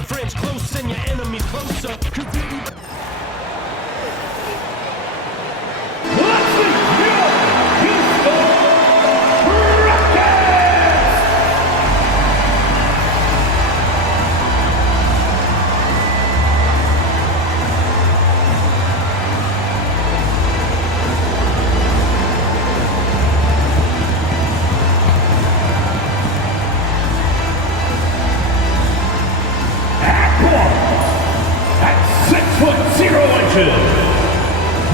your friends close and your enemies closer.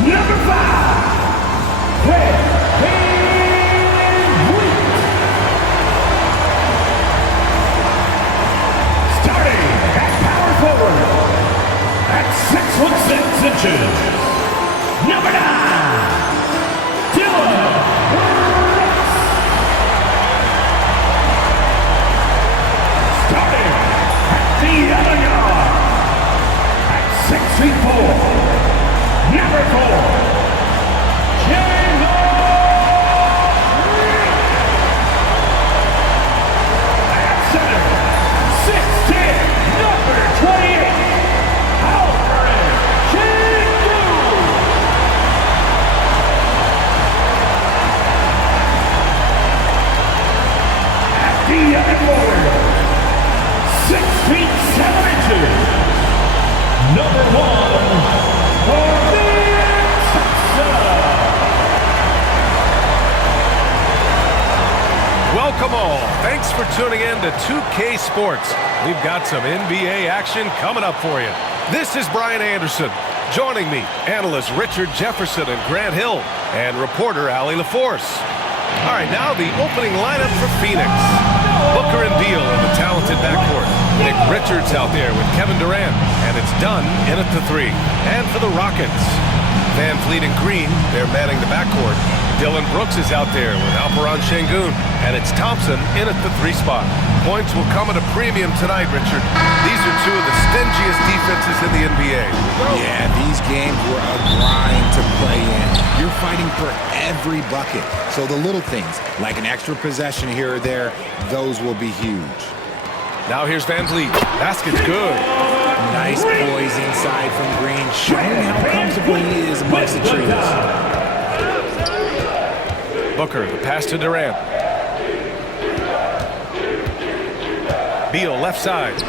Number 5, starting at power forward at 6'6" number 9, Dylan Brooks. Starting at the other yard at 6'4", number 4, James at 6'10", number 28, Alfred Chingu. At the other corner, 6 feet 7 inches, number 1, Welcome all. Thanks for tuning in to 2K Sports. We've got some NBA action coming up for you. This is Brian Anderson. Joining me, analysts Richard Jefferson and Grant Hill, and reporter Allie LaForce. All right, now the opening lineup for Phoenix. Booker and Beal in the talented backcourt. Nick Richards out there with Kevin Durant, and it's Dunn in at the 3. And for the Rockets, Van Fleet and Green, they're manning the backcourt. Dylan Brooks is out there with Alperen Sengun, and it's Thompson in at the 3 spot. Points will come at a premium tonight, Richard. These are two of the stingiest defenses in the NBA. Yeah, these games were a grind to play in. You're fighting for every bucket. So the little things, like an extra possession here or there, those will be huge. Now here's Van Vliet. Basket's good. Nice poise inside from Green, showing how comfortable he is amongst the trees. Booker, the pass to Durant. Beal, left side.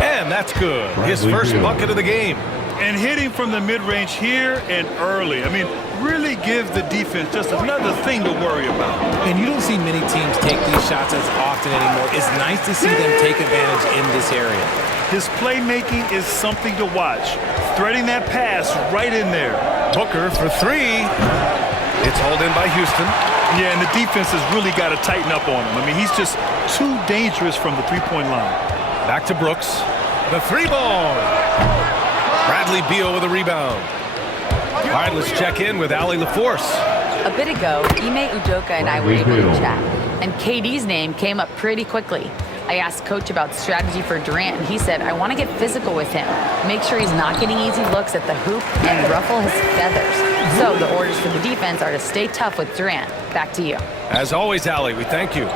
And that's good. His first bucket of the game. And hitting from the mid-range here and early. I mean, really give the defense just another thing to worry about. And you don't see many teams take these shots as often anymore. It's nice to see them take advantage in this area. His playmaking is something to watch. Threading that pass right in there. Booker for 3. It's hauled in by Houston. Yeah, and the defense has really got to tighten up on him. I mean, he's just too dangerous from the three-point line. Back to Brooks. The 3 ball. Bradley Beal with a rebound. All right, let's check in with Allie LaForce. A bit ago, Ime Udoka and I were able to chat, and KD's name came up pretty quickly. I asked Coach about strategy for Durant, and he said, I want to get physical with him, make sure he's not getting easy looks at the hoop, and ruffle his feathers. So the orders for the defense are to stay tough with Durant. Back to you. As always, Allie, we thank you.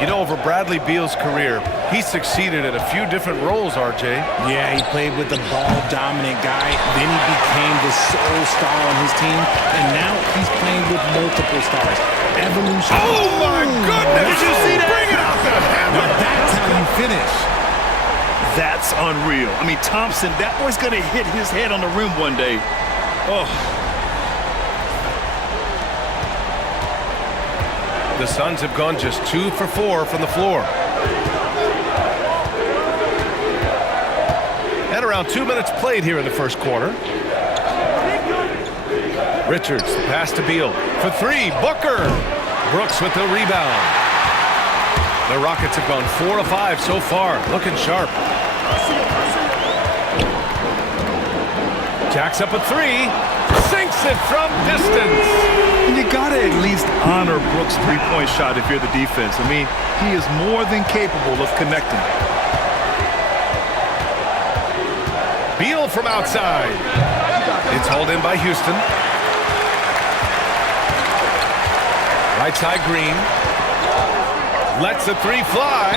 You know, over Bradley Beal's career, he succeeded in a few different roles, RJ. Yeah, he played with the ball-dominant guy. Then he became the sole star on his team. And now he's playing with multiple stars. Evolution. Oh, my goodness! Did you see that? Bring it out the hammer! Now that's how you finish. That's unreal. I mean, Thompson, that boy's going to hit his head on the rim one day. Oh. The Suns have gone just 2 for 4 from the floor. And around 2 minutes played here in the first quarter. Richards, pass to Beal. For 3, Booker. Brooks with the rebound. The Rockets have gone 4 of 5 so far. Looking sharp. Jacks up a 3. Sinks it from distance. You got to at least honor Brooks' three-point shot if you're the defense. I mean, he is more than capable of connecting. Beal from outside. It's hauled in by Houston. Right side Green. Lets a three fly.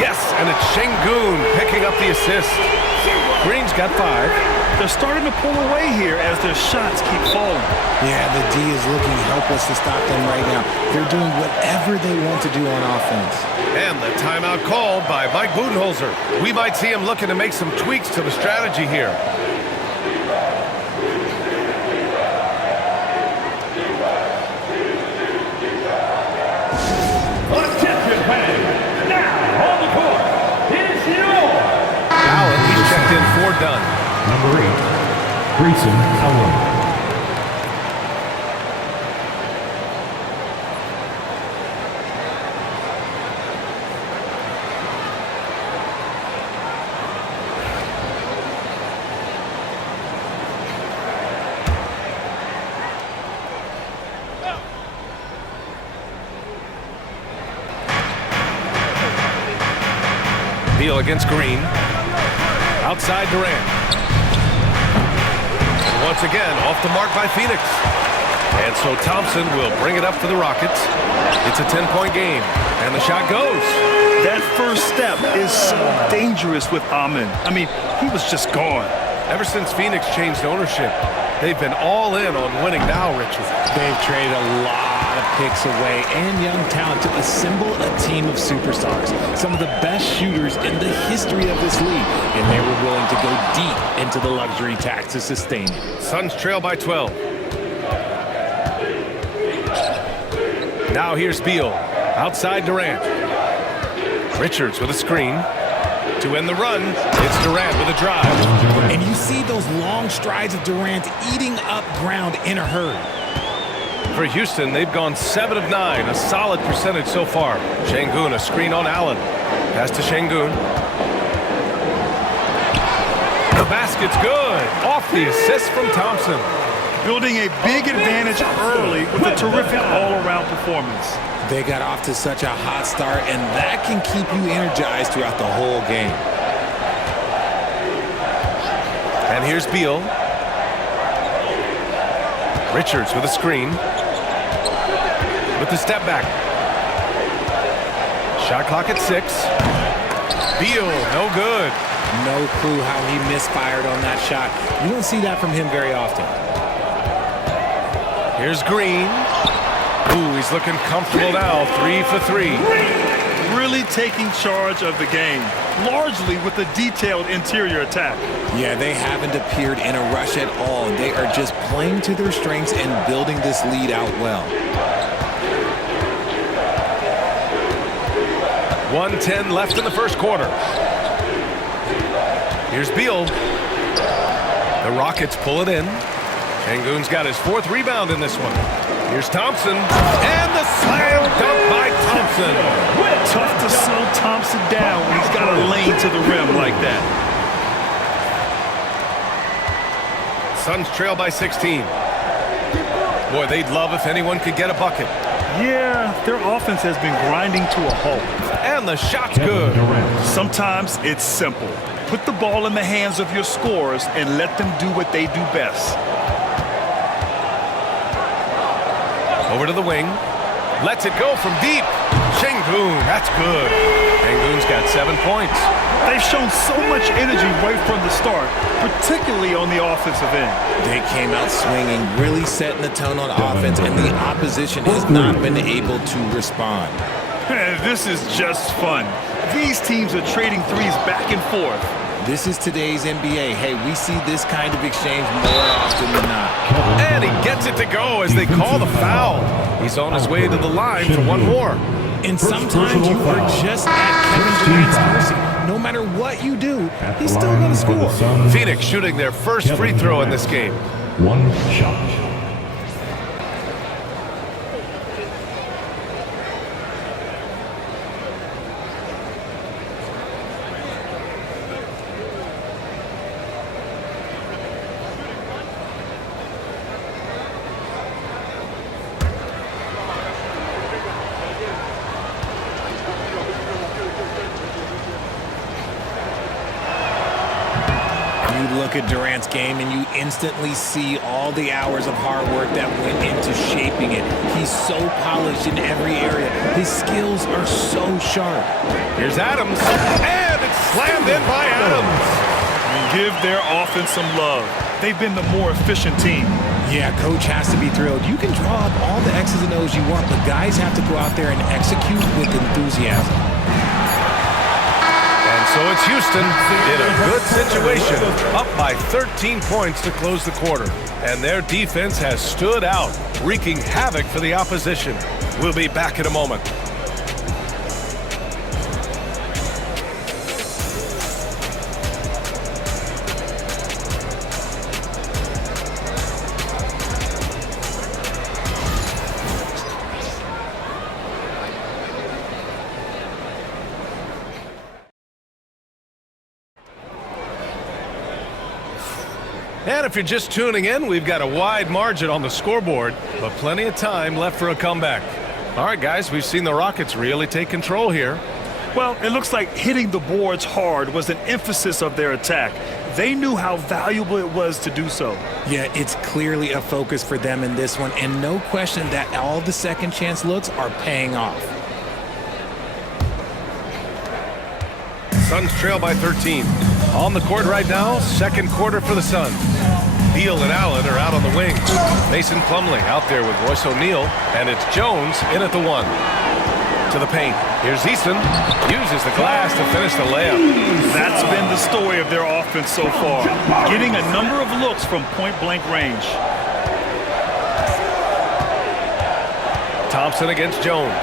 Yes, and it's Şengün picking up the assist. Green's got 5. They're starting to pull away here as their shots keep falling. Yeah, the D is looking helpless to stop them right now. They're doing whatever they want to do on offense. And the timeout called by Mike Budenholzer. We might see him looking to make some tweaks to the strategy here. Attention fans, now on the court, is your Allen, he's checked in for Dunn. number 8, Grayson Allen. Beal against Green. Outside Durant. Once again, off the mark by Phoenix. And so Thompson will bring it up for the Rockets. It's a 10-point game, and the shot goes. That first step is so dangerous with Amen. I mean, he was just gone. Ever since Phoenix changed ownership, they've been all in on winning now, Richard. They've traded a lot of picks away and young talent to assemble a team of superstars. Some of the best shooters in the history of this league, and they were willing to go deep into the luxury tax to sustain it. Suns trail by 12. Now here's Beal. Outside Durant. Richards with a screen. To end the run, it's Durant with a drive. And you see those long strides of Durant eating up ground in a hurry. For Houston, they've gone 7 of 9, a solid percentage so far. Şengün, a screen on Allen. Pass to Şengün. The basket's good. Off the assist from Thompson. Building a big advantage early with a terrific all-around performance. They got off to such a hot start, and that can keep you energized throughout the whole game. And here's Beal. Richards with a screen. With the step back. Shot clock at 6. Beal, no good. No clue how he misfired on that shot. You don't see that from him very often. Here's Green. Ooh, he's looking comfortable now. 3 for 3. Really taking charge of the game, largely with a detailed interior attack. Yeah, they haven't appeared in a rush at all. They are just playing to their strengths and building this lead out well. 1:10 left in the first quarter. Here's Beal. The Rockets pull it in. Şengün's got his 4th rebound in this one. Here's Thompson. And the slam dunk by Thompson. Tough to slow Thompson down when he's got a lane to the rim like that. Suns trail by 16. Boy, they'd love if anyone could get a bucket. Yeah, their offense has been grinding to a halt. And the shot's good. Sometimes it's simple. Put the ball in the hands of your scorers and let them do what they do best. Over to the wing. Lets it go from deep. Şengün, that's good. Şengün's got 7 points. They've shown so much energy right from the start, particularly on the offensive end. They came out swinging, really setting the tone on offense, and the opposition has not been able to respond. This is just fun. These teams are trading threes back and forth. This is today's NBA. Hey, we see this kind of exchange more often than not. And he gets it to go as they call the foul. He's on his way to the line for one more. And sometimes you are just at Kevin Durant's mercy. No matter what you do, he's still going to score. Phoenix shooting their first free throw in this game. 1 shot. You You look at Durant's game and you instantly see all the hours of hard work that went into shaping it. He's so polished in every area. His skills are so sharp. Here's Adams, and it's slammed in by Adams. Give their offense some love. They've been the more efficient team. Yeah, coach has to be thrilled. You can draw up all the X's and O's you want, but guys have to go out there and execute with enthusiasm. And so it's Houston in a good situation, up by 13 points to close the quarter. And their defense has stood out, wreaking havoc for the opposition. We'll be back in a moment. And if you're just tuning in, we've got a wide margin on the scoreboard, but plenty of time left for a comeback. All right, guys, we've seen the Rockets really take control here. Well, it looks like hitting the boards hard was an emphasis of their attack. They knew how valuable it was to do so. Yeah, it's clearly a focus for them in this one, and no question that all the second chance looks are paying off. Suns trail by 13. On the court right now, second quarter for the Suns. Beal and Allen are out on the wings. Mason Plumlee out there with Royce O'Neal, and it's Jones in at the one. To the paint. Here's Easton. Uses the glass to finish the layup. That's been the story of their offense so far. Getting a number of looks from point-blank range. Thompson against Jones.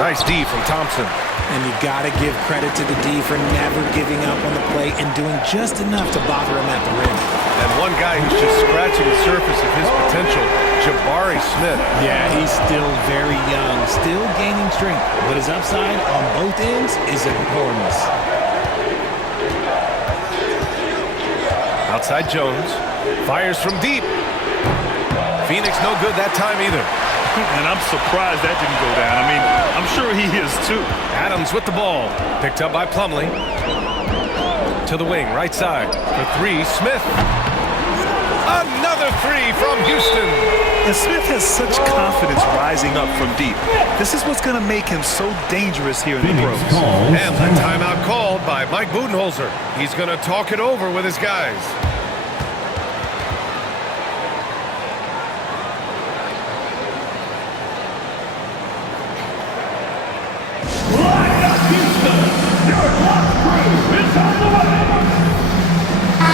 Nice D from Thompson. And you got to give credit to the D for never giving up on the play and doing just enough to bother him at the rim. And one guy who's just scratching the surface of his potential, Jabari Smith. Yeah, he's still very young, still gaining strength, but his upside on both ends is enormous. Outside Jones, fires from deep. Phoenix no good that time either. And I'm surprised that didn't go down. I mean, I'm sure he is too. Adams with the ball. Picked up by Plumlee. To the wing, right side. For three, Smith. Another three from Houston. And Smith has such confidence rising up from deep. This is what's going to make him so dangerous here in the pros. And the timeout called by Mike Budenholzer. He's going to talk it over with his guys.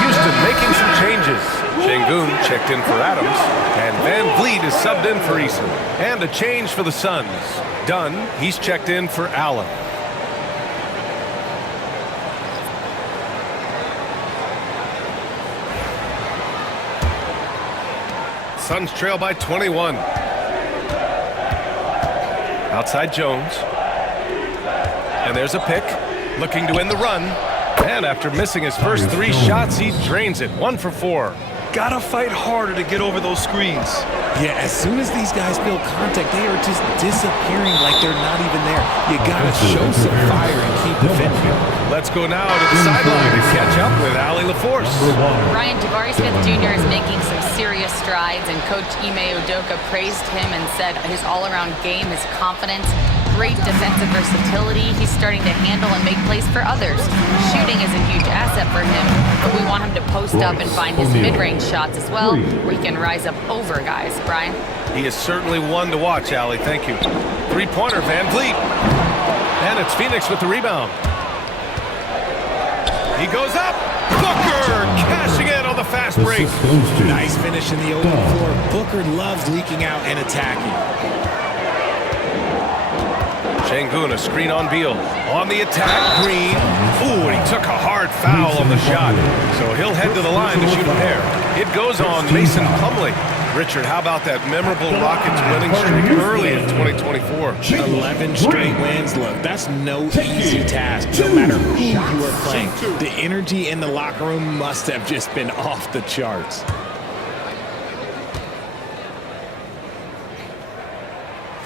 Houston making some changes. Şengün checked in for Adams, and Van Vliet is subbed in for Eason. And a change for the Suns. Dunn, he's checked in for Allen. Suns trail by 21. Outside Jones. And there's a pick, looking to win the run. And after missing his first three shots, he drains it. 1 for 4. Gotta fight harder to get over those screens. Yeah, as soon as these guys feel contact, they are just disappearing like they're not even there. You gotta show some fire and keep defending. Let's go now to the sideline and catch up with Allie LaForce. Ryan, Jabari Smith Jr. is making some serious strides, and Coach Ime Udoka praised him and said his all-around game, his confidence, great defensive versatility. He's starting to handle and make plays for others. Shooting is a huge asset for him, but we want him to post up and find his mid-range shots as well, where he can rise up over guys. Brian? He is certainly one to watch, Allie. Thank you. Three-pointer, Van Vliet. And it's Phoenix with the rebound. He goes up. Booker cashing in on the fast break. Nice finish in the open floor. Booker loves leaking out and attacking. Şengün, a screen on Beal. On the attack, Green. Ooh, and he took a hard foul on the shot. So he'll head to the line to shoot a pair. It goes on Mason Plumlee. Richard, how about that memorable Rockets winning streak early in 2024? 11 straight wins. Look, that's no easy task, no matter who you are playing. The energy in the locker room must have just been off the charts.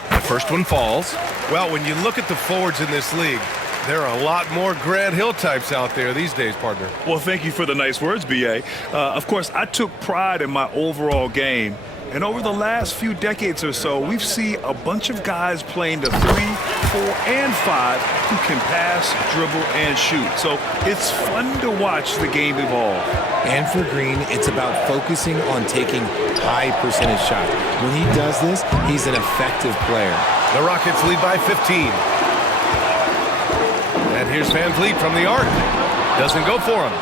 The first one falls. Well, when you look at the forwards in this league, There are a lot more Grant Hill types out there these days, partner. Well, thank you for the nice words, B.A. Of course, I took pride in my overall game. And over the last few decades or so, we've seen a bunch of guys playing the 3, 4, and 5 who can pass, dribble, and shoot. So it's fun to watch the game evolve. And for Green, it's about focusing on taking high percentage shots. When he does this, he's an effective player. The Rockets lead by 15. And here's Van Vliet from the arc. Doesn't go for him.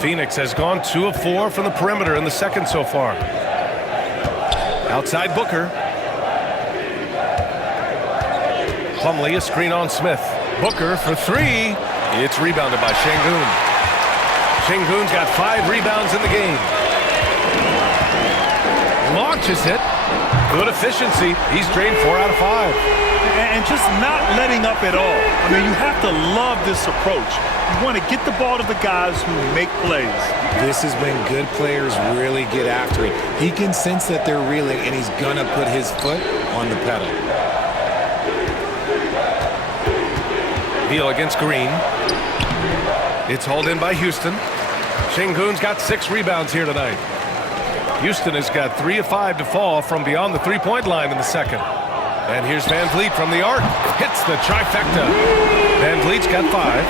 Phoenix has gone 2 of 4 from the perimeter in the second so far. Outside Booker. Plumlee, a screen on Smith. Booker for 3. It's rebounded by Şengün. Şengün's got 5 rebounds in the game. Launches it. Good efficiency. He's drained 4 out of 5. And just not letting up at all. I mean, you have to love this approach. You want to get the ball to the guys who make plays. This is when good players really get after it. He can sense that they're reeling, and he's going to put his foot on the pedal. Beal against Green. It's hauled in by Houston. Şengün's got 6 rebounds here tonight. Houston has got 3 of 5 to fall from beyond the three-point line in the second. And here's Van Vliet from the arc. Hits the trifecta. Van Vliet's got 5.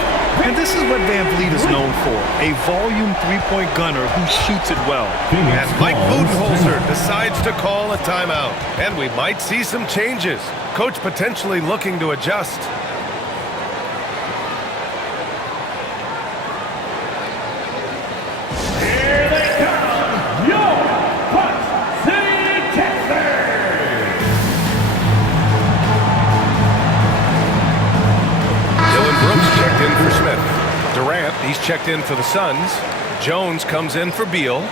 And this is what Van Vliet is known for. A volume three-point gunner who shoots it well. And Mike Budenholzer decides to call a timeout. And we might see some changes. Coach potentially looking to adjust. Here they come, your Punch City Texans. Dylan Brooks checked in for Smith. Durant, he's checked in for the Suns. Jones comes in for Beal.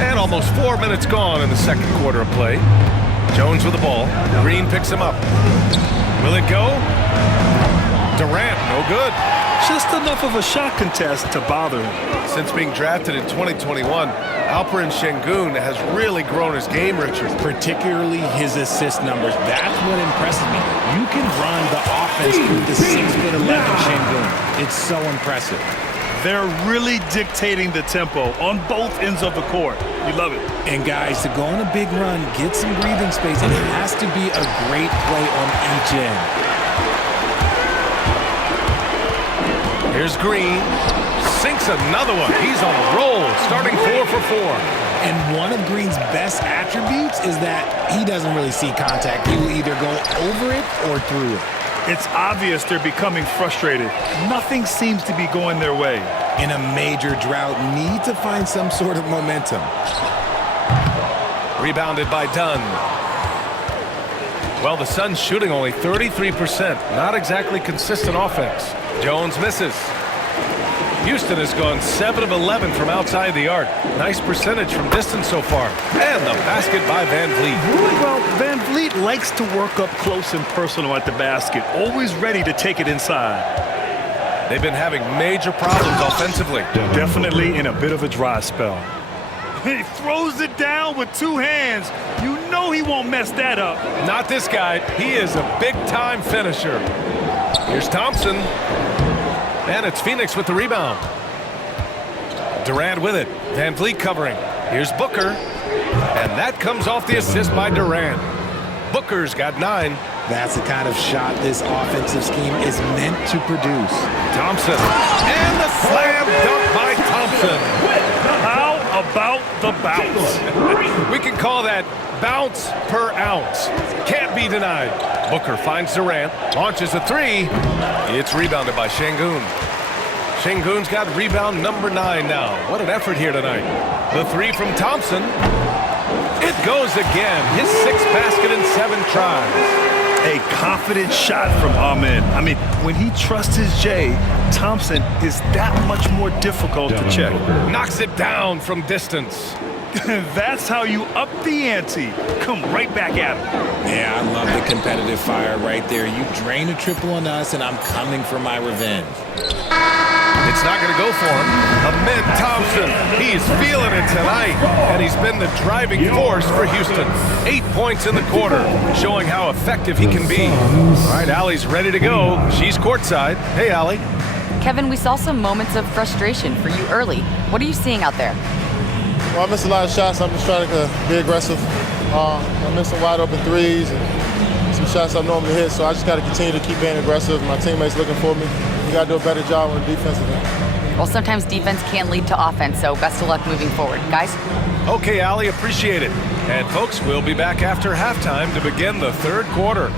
And almost 4 minutes gone in the second quarter of play. Jones with the ball. Green picks him up. Will it go? Durant, no good. Just enough of a shot contest to bother him. Since being drafted in 2021, Alperen Şengün has really grown his game, Richard. Particularly his assist numbers. That's what impresses me. You can run the offense with the 6'11" Şengün. It's so impressive. They're really dictating the tempo on both ends of the court. You love it. And guys, to go on a big run, get some breathing space, and it has to be a great play on each end. Here's Green. Sinks another one. He's on a roll, starting 4 for 4. And one of Green's best attributes is that he doesn't really see contact. He will either go over it or through it. It's obvious they're becoming frustrated. Nothing seems to be going their way. In a major drought, need to find some sort of momentum. Rebounded by Dunn. Well, the Suns shooting only 33%. Not exactly consistent offense. Jones misses. Houston has gone 7 of 11 from outside the arc. Nice percentage from distance so far. And the basket by Van Vliet. Well, Van Vliet likes to work up close and personal at the basket, always ready to take it inside. They've been having major problems offensively. Definitely in a bit of a dry spell. He throws it down with 2 hands. You know he won't mess that up. Not this guy. He is a big-time finisher. Here's Thompson. And it's Phoenix with the rebound. Durant with it. Van Vliet covering. Here's Booker. And that comes off the assist by Durant. Booker's got 9. That's the kind of shot this offensive scheme is meant to produce. Thompson. And the slam dunk by Thompson. How about the bounce? We can call that bounce per ounce. Can't be denied. Booker finds Durant. Launches a 3. It's rebounded by Şengün. Şengün's got rebound number 9 now. What an effort here tonight. The 3 from Thompson. It goes again. His 6th basket in 7 tries. A confident shot from Amen. I mean, when he trusts his J, Thompson is that much more difficult to check. Knocks it down from distance. That's how you up the ante. Come right back at him. Yeah, I love the competitive fire right there. You drain a triple on us, and I'm coming for my revenge. It's not going to go for him. Amen Thompson, he's feeling it tonight, and he's been the driving force for Houston. 8 points in the quarter, showing how effective he can be. All right, Allie's ready to go. She's courtside. Hey, Allie. Kevin, we saw some moments of frustration for you early. What are you seeing out there? Well, I missed a lot of shots. I'm just trying to be aggressive. I missed some wide open threes and some shots I normally hit, so I just got to continue to keep being aggressive. My teammates looking for me. We got to do a better job on the defensive end. Well, sometimes defense can lead to offense, so best of luck moving forward. Guys? Okay, Allie, appreciate it. And folks, we'll be back after halftime to begin the third quarter.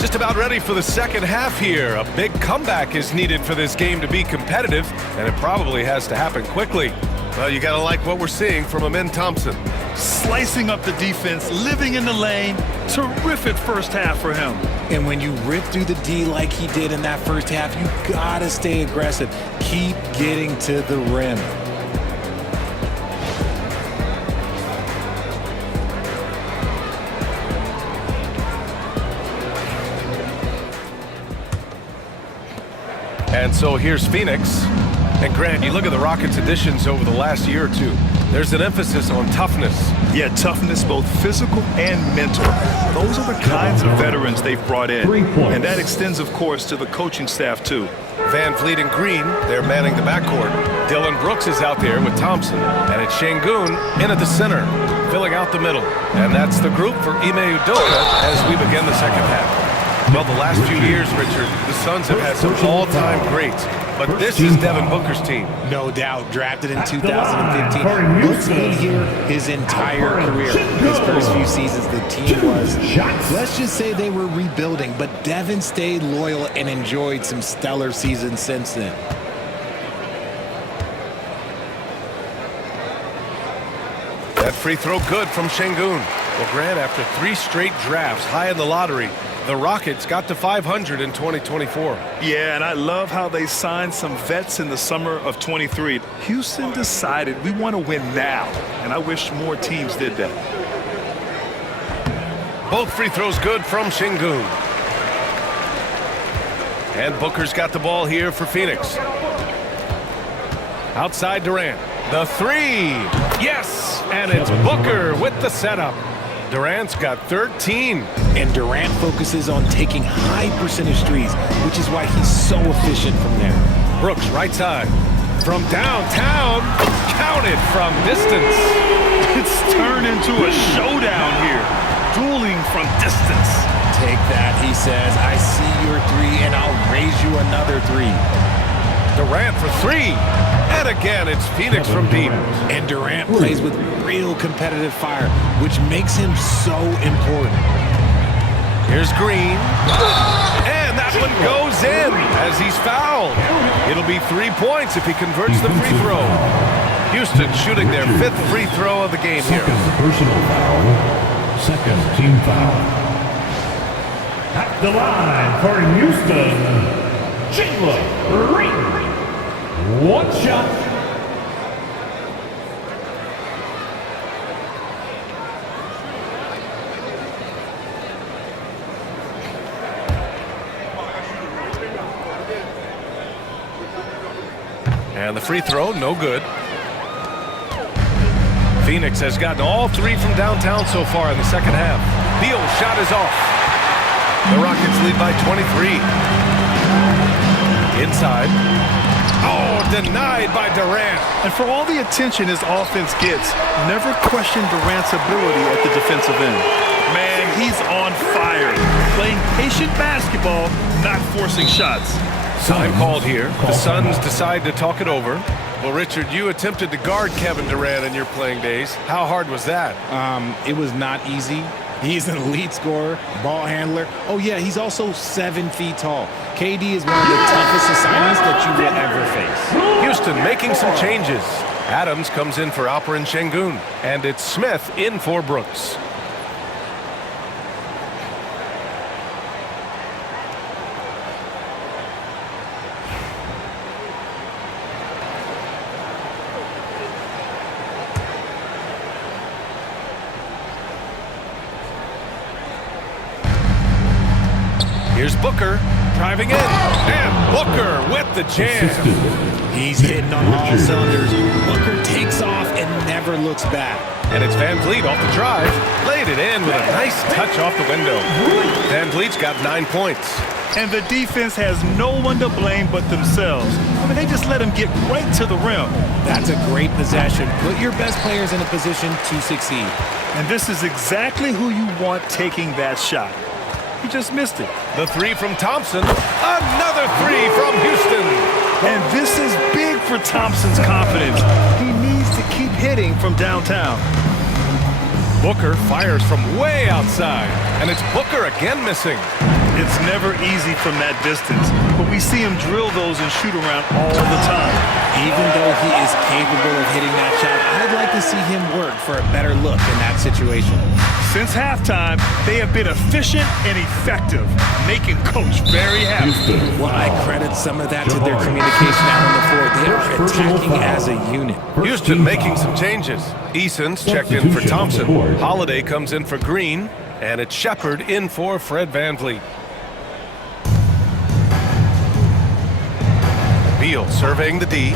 Just about ready for the second half here. A big comeback is needed for this game to be competitive, and it probably has to happen quickly. Well, you gotta like what we're seeing from Amen Thompson. Slicing up the defense, living in the lane. Terrific first half for him. And when you rip through the D like he did in that first half, you gotta stay aggressive. Keep getting to the rim. And so here's Phoenix. And Grant, you look at the Rockets' additions over the last year or two. There's an emphasis on toughness. Yeah, toughness, both physical and mental. Those are the kinds of veterans they've brought in. And that extends, of course, to the coaching staff, too. Van Vliet and Green, they're manning the backcourt. Dylan Brooks is out there with Thompson. And it's Şengün in at the center, filling out the middle. And that's the group for Ime Udoka as we begin the second half. Well, the last few years, Richard, the Suns have had some all-time greats. But this is Devin Booker's team. No doubt, drafted in 2015. Looks good here his entire career. His first few seasons, the team was, let's just say they were rebuilding, but Devin stayed loyal and enjoyed some stellar seasons since then. That free throw good from Şengün. Well, Grant, after 3 straight drafts high in the lottery, the Rockets got to 500 in 2024. Yeah, and I love how they signed some vets in the summer of 23. Houston decided we want to win now, and I wish more teams did that. Both free throws good from Şengün. And Booker's got the ball here for Phoenix. Outside Durant. The 3. Yes! And it's Booker with the setup. Durant's got 13. And Durant focuses on taking high percentage threes, which is why he's so efficient from there. Brooks, right side. From downtown, counted from distance. It's turned into a showdown here. Dueling from distance. Take that, he says. I see your 3, and I'll raise you another 3. Durant for 3. And again, it's Phoenix from deep. And Durant plays with real competitive fire, which makes him so important. Here's Green. And that one goes in as he's fouled. It'll be 3 points if he converts the free throw. Houston shooting their 5th free throw of the game here. Second personal foul. Second team foul. At the line for Houston, Jalen Green. 1 shot. And the free throw, no good. Phoenix has gotten all 3 from downtown so far in the second half. Beal's shot is off. The Rockets lead by 23. Inside. Oh, denied by Durant. And for all the attention his offense gets, never question Durant's ability at the defensive end. Man, he's on fire. Playing patient basketball, not forcing shots. Time called here. The Suns decide to talk it over. Well, Richard, you attempted to guard Kevin Durant in your playing days. How hard was that? It was not easy. He's an elite scorer, ball handler. Oh, yeah, he's also 7 feet tall. KD is one of the toughest assignments that you will ever face. Houston making some changes. Adams comes in for Alperen Şengün, and it's Smith in for Brooks. Here's Booker driving in, and Booker with the jam. He's hitting on all cylinders. Booker takes off and never looks back. And it's Van Vliet off the drive, laid it in with a nice touch off the window. Van Vliet's got 9 points. And the defense has no one to blame but themselves. I mean, they just let him get right to the rim. That's a great possession. Put your best players in a position to succeed. And this is exactly who you want taking that shot. He just missed it. The 3 from Thompson. Another 3 from Houston. And this is big for Thompson's confidence. He needs to keep hitting from downtown. Booker fires from way outside. And it's Booker again missing. It's never easy from that distance, but we see him drill those and shoot around all the time. Even though he is capable of hitting that shot, I'd like to see him work for a better look in that situation. Since halftime, they have been efficient and effective, making Coach very happy. Well, I credit some of that to their communication out on the floor. They are attacking as a unit. Houston making some changes. Eason's checked in for Thompson. Holiday comes in for Green, and it's Shepard in for Fred Van Vliet. Beal surveying the D.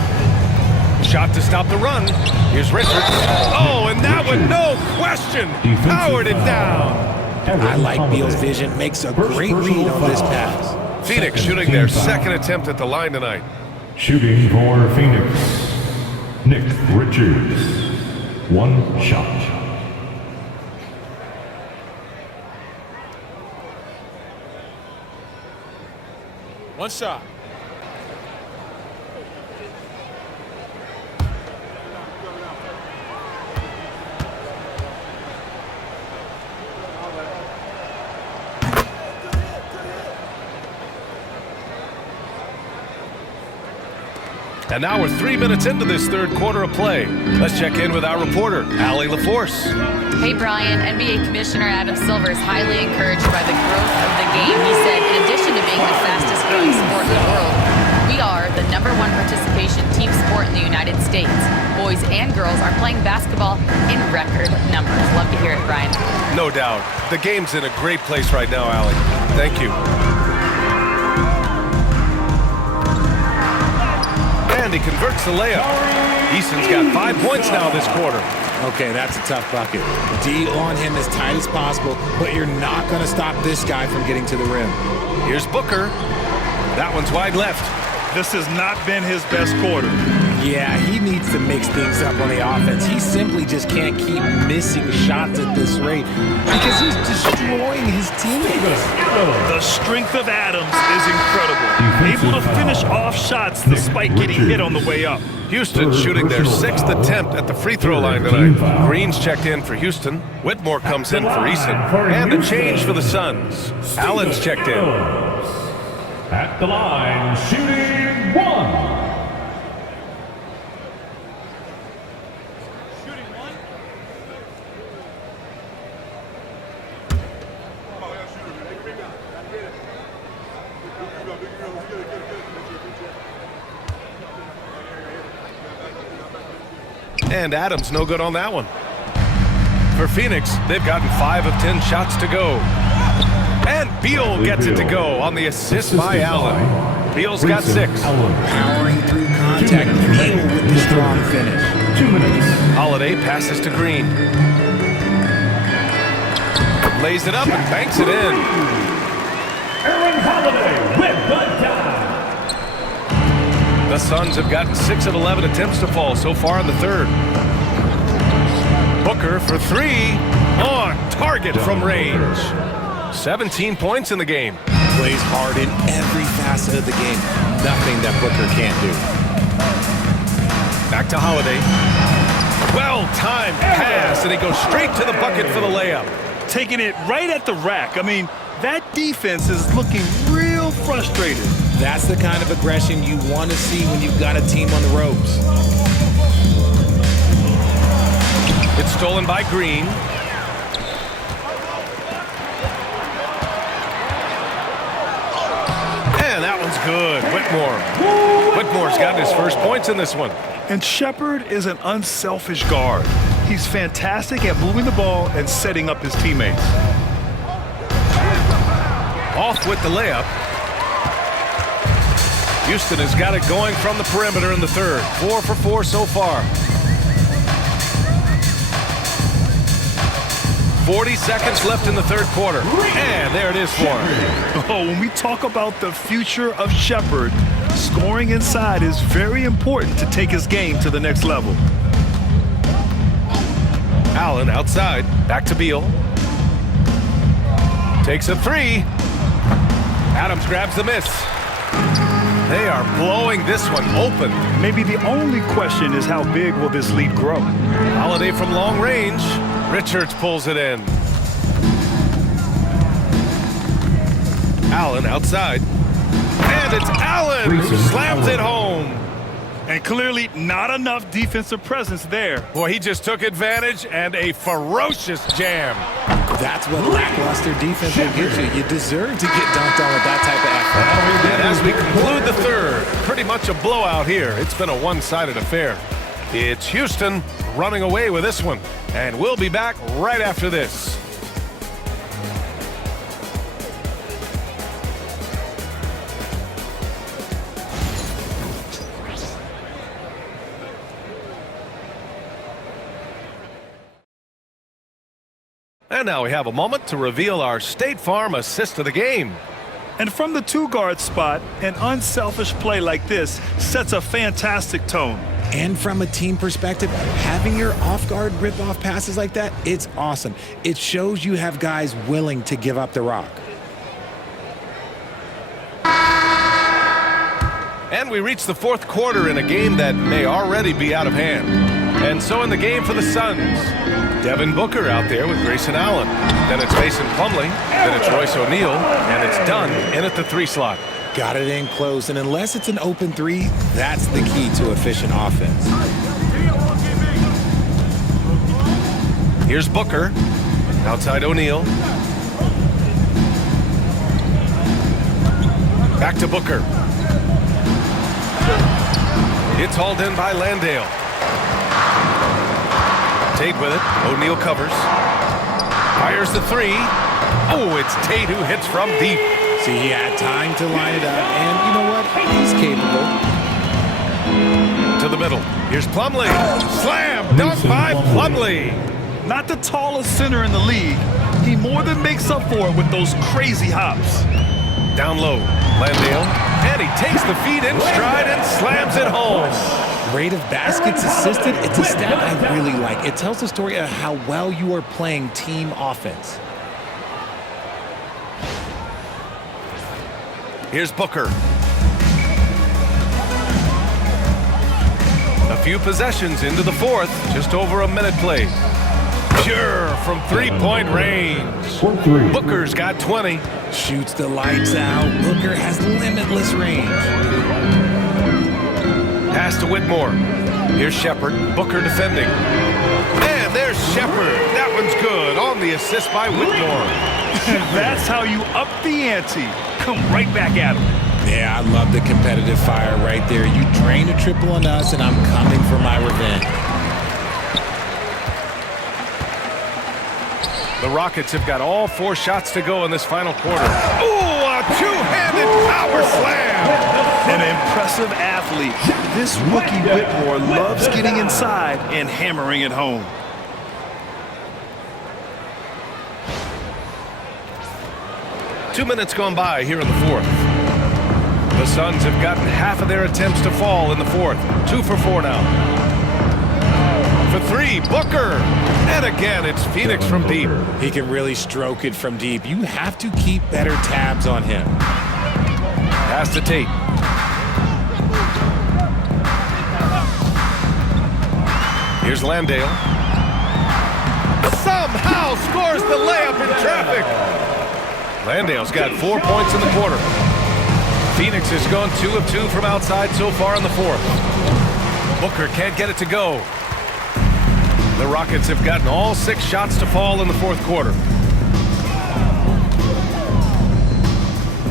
Shot to stop the run. Here's Richards. Oh, and that one, no question, powered it down. I like Beal's vision. Makes a great read on this pass. Phoenix shooting their second attempt at the line tonight. Shooting for Phoenix, Nick Richards. 1 shot. One shot. And now we're 3 minutes into this third quarter of play. Let's check in with our reporter, Allie LaForce. Hey, Brian. NBA Commissioner Adam Silver is highly encouraged by the growth of the game. He said, in addition to being the fastest growing sport in the world, we are the #1 participation team sport in the United States. Boys and girls are playing basketball in record numbers. Love to hear it, Brian. No doubt. The game's in a great place right now, Allie. Thank you. And he converts the layup. Eason's got 5 points now this quarter. Okay, that's a tough bucket. D on him as tight as possible, but you're not going to stop this guy from getting to the rim. Here's Booker. That one's wide left. This has not been his best quarter. Yeah, he needs to mix things up on the offense. He simply just can't keep missing shots at this rate because he's destroying his teammates. The strength of Adams is incredible. Able to finish off shots despite getting hit on the way up. Houston shooting their 6th attempt at the free throw line tonight. Green's checked in for Houston. Whitmore comes in for Eason. And a change for the Suns. Allen's checked in. At the line, shooting 1. And Adams no good on that one. For Phoenix, they've gotten 5 of 10 shots to go. And Beal gets it to go on the assist by Allen. Beal's got 6. Powering through contact. Beal with the strong finish. 2 minutes. Holiday passes to Green. Lays it up and banks it in. Aaron Holiday with the dime. The Suns have gotten 6 of 11 attempts to fall so far in the third. Booker for 3. On target from range. 17 points in the game. Plays hard in every facet of the game. Nothing that Booker can't do. Back to Holiday. Well-timed pass, and he goes straight to the bucket for the layup. Taking it right at the rack. I mean, that defense is looking real frustrated. That's the kind of aggression you want to see when you've got a team on the ropes. It's stolen by Green. And that one's good. Whitmore. Whitmore's got his first points in this one. And Shepherd is an unselfish guard. He's fantastic at moving the ball and setting up his teammates. Off with the layup. Houston has got it going from the perimeter in the third. 4 for 4 so far. 40 seconds left in the third quarter. And there it is for him. Oh, when we talk about the future of Shepherd, scoring inside is very important to take his game to the next level. Allen outside. Back to Beal. Takes a 3. Adams grabs the miss. They are blowing this one open. Maybe the only question is how big will this lead grow? Holiday from long range. Richards pulls it in. Allen outside. And it's Allen who slams it home. And clearly not enough defensive presence there. Boy, he just took advantage and a ferocious jam. That's what lackluster defense will get you. You deserve to get dunked on with that type of effort. And as we conclude the third, pretty much a blowout here. It's been a one-sided affair. It's Houston running away with this one. And we'll be back right after this. And now we have a moment to reveal our State Farm assist of the game. And from the two-guard spot, an unselfish play like this sets a fantastic tone. And from a team perspective, having your off-guard rip-off passes like that, it's awesome. It shows you have guys willing to give up the rock. And we reach the fourth quarter in a game that may already be out of hand. And so in the game for the Suns, Devin Booker out there with Grayson Allen. Then it's Mason Plumlee. Then it's Royce O'Neal. And it's Dunn in at the 3 slot. Got it in close, and unless it's an open 3, that's the key to efficient offense. Here's Booker. Outside O'Neal. Back to Booker. It's hauled in by Landale. Tate with it. O'Neal covers. Fires the 3. Oh, it's Tate who hits from deep. See, he had time to line it up, and you know what? He's capable. To the middle. Here's Plumlee. Slam! Dunk by Plumlee. Not the tallest center in the league. He more than makes up for it with those crazy hops. Down low. Landale. And he takes the feet in stride and slams it home. Rate of baskets assisted, it's a stat I really like. It tells the story of how well you are playing team offense. Here's Booker. A few possessions into the fourth. Just over a minute played. Pure from three-point range. Booker's got 20. Shoots the lights out. Booker has limitless range. Pass to Whitmore. Here's Shepherd. Booker defending. And there's Shepherd. That one's good on the assist by Whitmore. That's how you up the ante. Come right back at him. Yeah, I love the competitive fire right there. You drain a triple on us, and I'm coming for my revenge. The Rockets have got all 4 shots to go in this final quarter. Ooh, a two-handed power slam. An impressive athlete. This rookie Whitmore loves getting inside and hammering it home. Two minutes gone by here in the fourth. The Suns have gotten half of their attempts to fall in the fourth. 2 for 4 now. For three, Booker. And again, it's Phoenix from deep. He can really stroke it from deep. You have to keep better tabs on him. Pass to Tate. Here's Landale. Somehow scores the layup in traffic. Landale's got 4 points in the quarter. Phoenix has gone 2 of 2 from outside so far in the fourth. Booker can't get it to go. The Rockets have gotten all 6 shots to fall in the fourth quarter.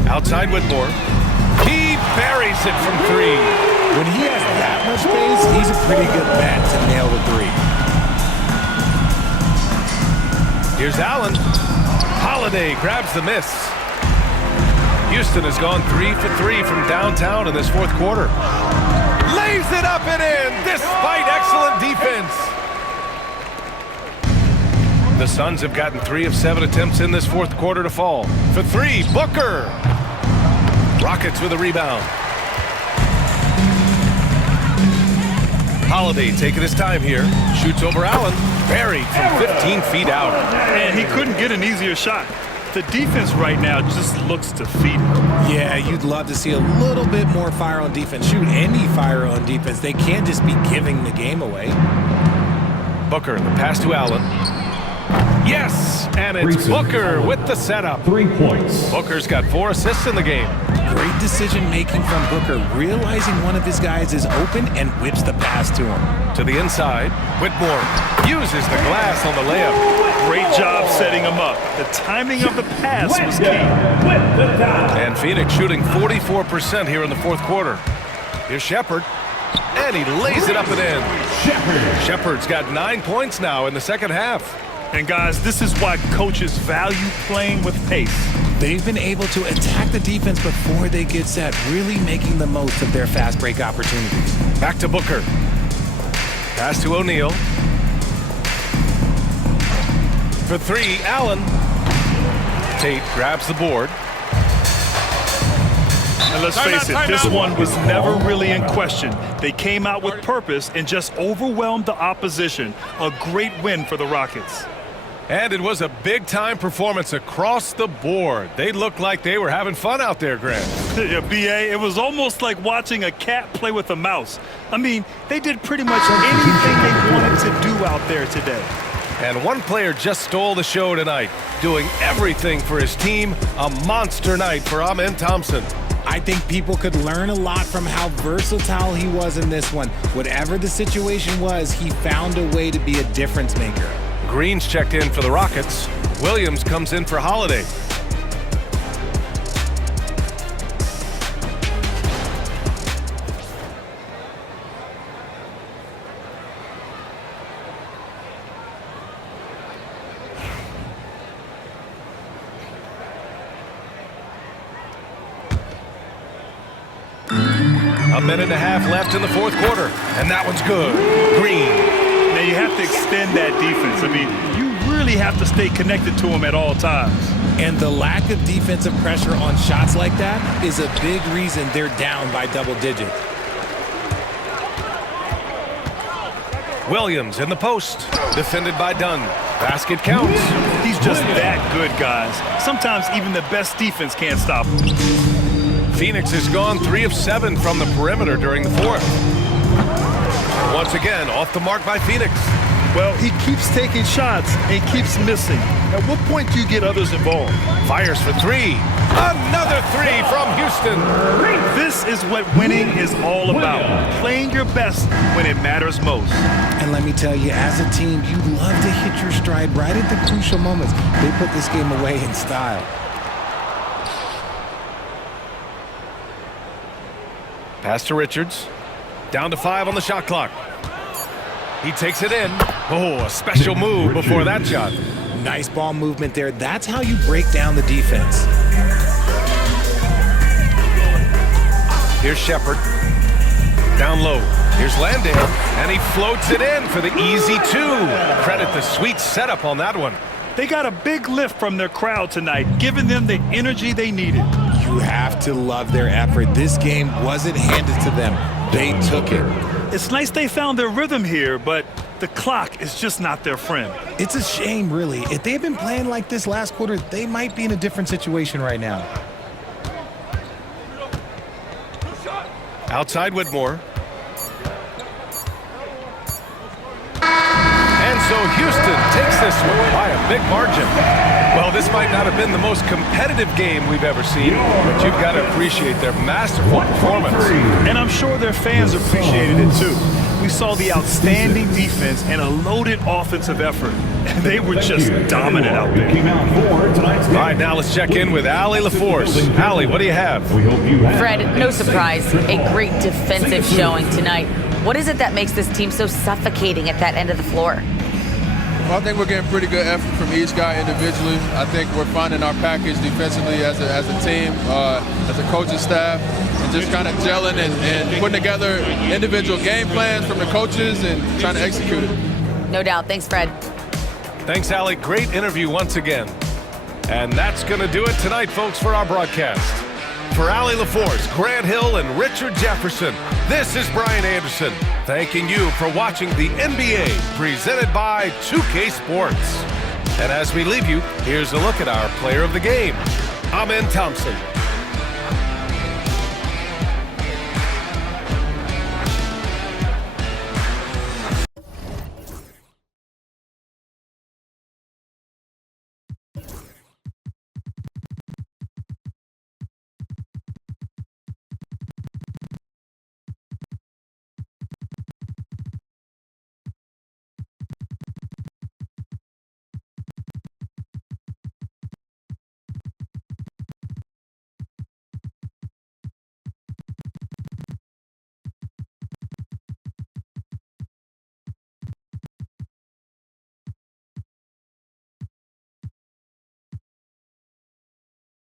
Outside Whitmore. He buries it from 3. When he has that much space, he's a pretty good bet to nail the 3. Here's Allen. Holiday grabs the miss. Houston has gone 3 for 3 from downtown in this fourth quarter. Lays it up and in despite excellent defense. The Suns have gotten 3 of 7 attempts in this fourth quarter to fall. For 3, Booker. Rockets with a rebound. Holiday taking his time here. Shoots over Allen. Buried from 15 feet out. And he couldn't get an easier shot. The defense right now just looks defeated. Yeah, you'd love to see a little bit more fire on defense. Shoot, any fire on defense. They can't just be giving the game away. Booker, the pass to Allen. Yes, and it's Booker with the setup. 3 points. Booker's got 4 assists in the game. Great decision-making from Booker, realizing one of his guys is open and whips the pass to him. To the inside, Whitmore uses the glass on the layup. Great job setting him up. The timing of the pass was key. And Phoenix shooting 44% here in the fourth quarter. Here's Shepherd, and he lays it up and in. Shepherd's got 9 points now in the second half. And guys, this is why coaches value playing with pace. They've been able to attack the defense before they get set, really making the most of their fast break opportunities. Back to Booker. Pass to O'Neal. For 3, Allen. Tate grabs the board. And let's face it, this one was never really in question. They came out with purpose and just overwhelmed the opposition. A great win for the Rockets. And it was a big-time performance across the board. They looked like they were having fun out there, Grant. Yeah, B.A., it was almost like watching a cat play with a mouse. I mean, they did pretty much anything they wanted to do out there today. And one player just stole the show tonight, doing everything for his team. A monster night for Amen Thompson. I think people could learn a lot from how versatile he was in this one. Whatever the situation was, he found a way to be a difference maker. Green's checked in for the Rockets. Williams comes in for Holiday. A minute and a half left in the fourth quarter, and that one's good. Green. Now you have to extend that defense. I mean, you really have to stay connected to them at all times. And the lack of defensive pressure on shots like that is a big reason they're down by double digits. Williams in the post, defended by Dunn. Basket counts. He's just that good, guys. Sometimes even the best defense can't stop him. Phoenix has gone 3 of 7 from the perimeter during the fourth. Once again, off the mark by Phoenix. Well, he keeps taking shots and keeps missing. At what point do you get others involved? Fires for 3. Another 3 from Houston. This is what winning is all about. Playing your best when it matters most. And let me tell you, as a team, you love to hit your stride right at the crucial moments. They put this game away in style. Pass to Richards. Down to 5 on the shot clock. He takes it in. Oh, a special move before that shot. Nice ball movement there. That's how you break down the defense. Here's Shepard. Down low. Here's Landale. And he floats it in for the easy 2. Credit the sweet setup on that one. They got a big lift from their crowd tonight, giving them the energy they needed. You have to love their effort. This game wasn't handed to them. They took it. It's nice they found their rhythm here, but the clock is just not their friend. It's a shame, really. If they had been playing like this last quarter, they might be in a different situation right now. Outside Whitmore. And so Houston takes this one by a big margin. Well, this might not have been the most competitive game we've ever seen, but you've got to appreciate their masterful performance. And I'm sure their fans appreciated it too. We saw the outstanding defense and a loaded offensive effort. And they were just dominant out there. All right, now let's check in with Allie LaForce. Allie, what do you have? Fred, no surprise, a great defensive showing tonight. What is it that makes this team so suffocating at that end of the floor? Well, I think we're getting pretty good effort from each guy individually. I think we're finding our package defensively as a team, as a coaching staff, and just kind of gelling and putting together individual game plans from the coaches and trying to execute it. No doubt. Thanks, Fred. Thanks, Allie. Great interview once again. And that's going to do it tonight, folks, for our broadcast. For Allie LaForce, Grant Hill, and Richard Jefferson, this is Brian Anderson, thanking you for watching the NBA presented by 2K Sports. And as we leave you, here's a look at our player of the game, Amen Thompson.